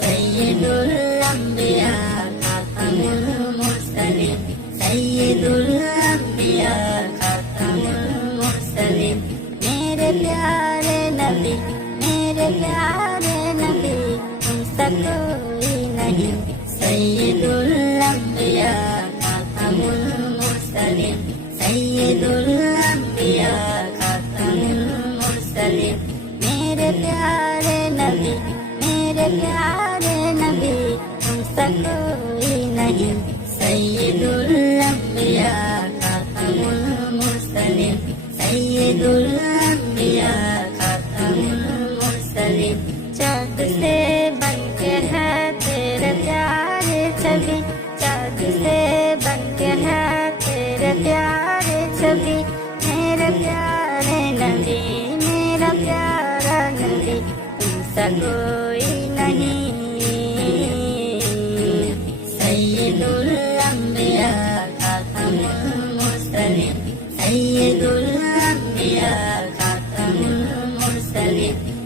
सय्यदुल अंबिया खातमुल मुरसलीन सय्यदुल अंबिया खातमुल मुरसलीन मेरे प्यारे नबी तुमसा कोई नहीं सय्यदुल अंबिया खातमुल मुरसलीन सय्यदुल अंबिया खातमुल मुरसलीन मेरे प्यारे नबी तुमसा कोई नहीं सय्यदुल अंबिया खातमुल मुरसलीन सय्यदुल अंबिया खातमुल मुरसलीन चाँद से बनके है तेरे प्यारे छवि चाँद से बनके है तेरे प्यारे छवि मेरे प्यारे नबी मेरा प्यारा नबी तुमसा कोई नहीं सय्यदुल अंबिया खातमुल मुरसलीन सय्यदुल अंबिया खातमुल मुरसलीन